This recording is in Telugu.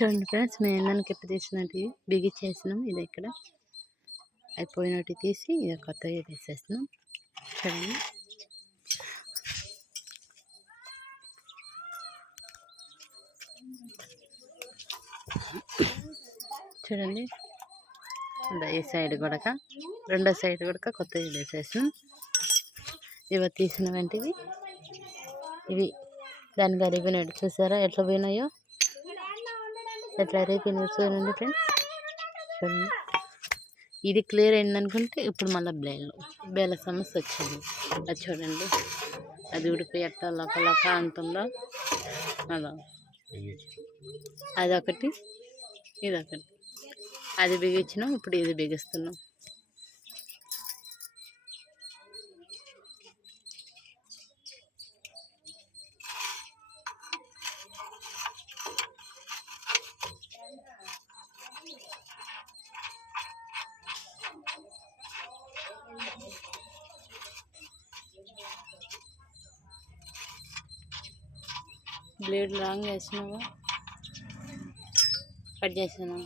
చూడండి ఫ్రెండ్స్, మేము ఏందానికి ఎప్పుడు తీసినట్టు బిగిచ్చేసినాం. ఇది ఇక్కడ అయిపోయినట్టు తీసి ఇది కొత్తగా తీసేస్తున్నాం. చూడండి, చూడండి ఈ సైడ్ కూడా రెండో సైడ్ కూడా కొత్తగా వేసేసాం. ఇవి తీసిన వెంటనే ఇవి దానికి అరిగిపోయినాడు. చూసారా ఎట్లా పోయినాయో, ఎట్లా అరిగిపోయినాయో చూడండి ఫ్రెండ్స్. చూడండి, ఇది క్లియర్ అయిందనుకుంటే ఇప్పుడు మళ్ళీ బేల సమస్య వచ్చింది. అది చూడండి, అది ఉడిపోయి ఎట్లా లొక అంటుందో అలా. అదొకటి ఇదొకటి, అది బిగించినాం, ఇప్పుడు ఇది బిగిస్తున్నాం. బ్లేడ్ లాంగ్ వేసినావా, కట్ చేసినా.